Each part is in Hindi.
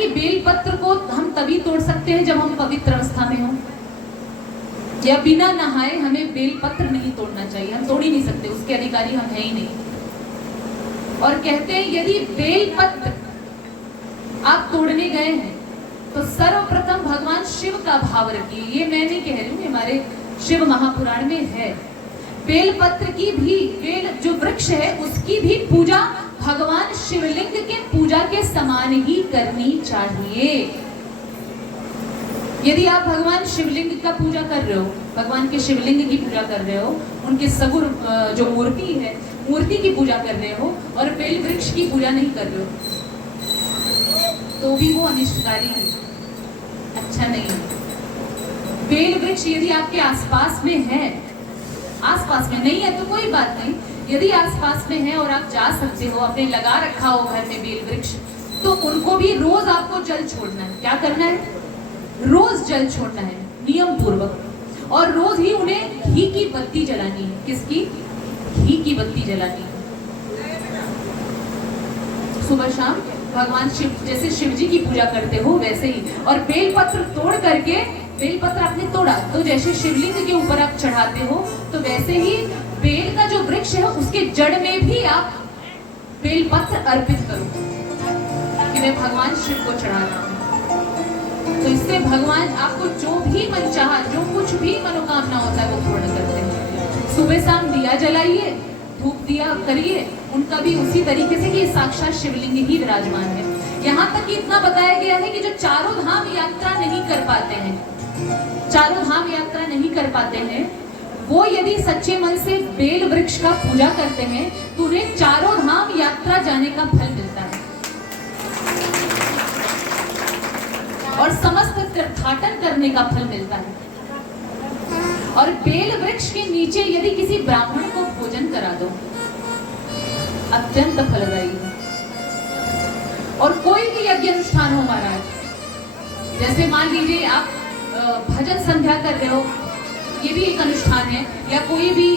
कि बेलपत्र को हम तभी तोड़ सकते हैं जब हम पवित्र अवस्था में हों, या बिना नहाए हमें बेलपत्र नहीं तोड़ना चाहिए, हम तोड़ ही नहीं सकते, उसके अधिकारी हम हैं ही नहीं। और कहते हैं यदि बेलपत्र आप तोड़ने गए हैं तो सर्वप्रथम भगवान शिव का भाव रखिए। ये मैं नहीं कह रही हूँ, हमारे शिव महापुराण में है। बेलपत्र की भी, बेल जो वृक्ष है उसकी भी पूजा भगवान शिवलिंग के पूजा के समान ही करनी चाहिए। यदि आप भगवान शिवलिंग का पूजा कर रहे हो, भगवान के शिवलिंग की पूजा कर रहे हो, उनके सगुर जो मूर्ति है, मूर्ति की पूजा कर रहे हो और बेल वृक्ष की पूजा नहीं कर रहे हो, तो भी वो अनिष्टकारी है, अच्छा नहीं है। बेल वृक्ष यदि आपके आसपास में है, आसपास में नहीं है तो कोई बात नहीं, यदि आसपास में है और आप जा सकते हो, आपने लगा रखा हो घर में बेल वृक्ष, तो उनको भी रोज आपको जल छोड़ना है। क्या करना है? रोज जल छोड़ना है नियम पूर्वक, और रोज ही उन्हें घी की बत्ती जलानी है। किसकी? घी की बत्ती जलानी है सुबह शाम। भगवान शिव, जैसे शिव जी की पूजा करते हो वैसे ही। और बेलपत्र तोड़ करके, बेलपत्र आपने तोड़ा तो जैसे शिवलिंग के ऊपर आप चढ़ाते हो, तो वैसे ही बेल का जो वृक्ष है उसके जड़ में भी आप बेलपत्र अर्पित करो कि मैं भगवान शिव को चढ़ा रहा हूँ। तो इससे भगवान आपको जो भी मनचाहा, जो कुछ भी मनोकामना होता है वो पूर्ण करते हैं। सुबह शाम दिया जलाइए, धूप दिया करिए, उनका भी उसी तरीके से कि साक्षात शिवलिंग ही विराजमान है। यहाँ तक कि इतना बताया गया है कि जो चारों धाम यात्रा नहीं कर पाते हैं, चारों धाम यात्रा नहीं कर पाते हैं, वो यदि सच्चे मन से बेल वृक्ष का पूजा करते हैं तो उन्हें चारों धाम यात्रा जाने का फल मिलता है और समस्त तीर्थाटन करने का फल मिलता है। और बेल वृक्ष के नीचे यदि किसी ब्राह्मण को भोजन करा दो, अत्यंत फलदायी है। और कोई भी यज्ञ अनुष्ठान हो महाराज, जैसे मान लीजिए आप भजन संध्या कर रहे हो, ये भी एक अनुष्ठान है, या कोई भी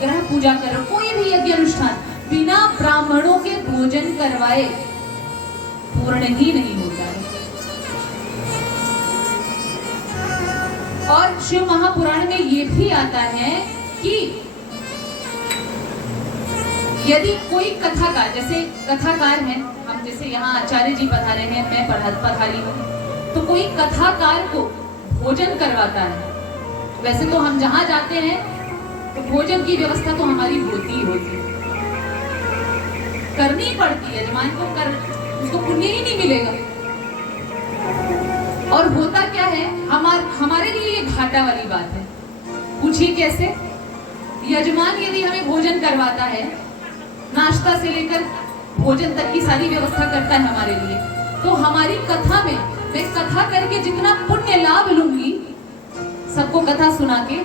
ग्रह पूजा कर रहे हो, कोई भी यज्ञ अनुष्ठान बिना ब्राह्मणों के भोजन करवाए पूर्ण ही नहीं होता है। और शिव महापुराण में ये भी आता है कि यदि कोई कथाकार, जैसे कथाकार हैं हम, जैसे यहाँ आचार्य जी पधारे हैं, मैं पधारी हूँ, तो कोई कथाकार को भोजन करवाता है। वैसे तो हम जहाँ जाते हैं तो भोजन की व्यवस्था तो हमारी होती ही होती है, करनी पड़ती है, यजमान को कर, उसको पुण्य ही नहीं मिलेगा। और होता क्या है, हमारे लिए ये घाटा वाली बात है। पूछिए कैसे? यजमान यदि हमें भोजन करवाता है, नाश्ता से लेकर भोजन तक की सारी व्यवस्था करता है हमारे लिए, तो हमारी कथा में मैं कथा करके जितना पुण्य लाभ लूंगी, सबको कथा सुना के,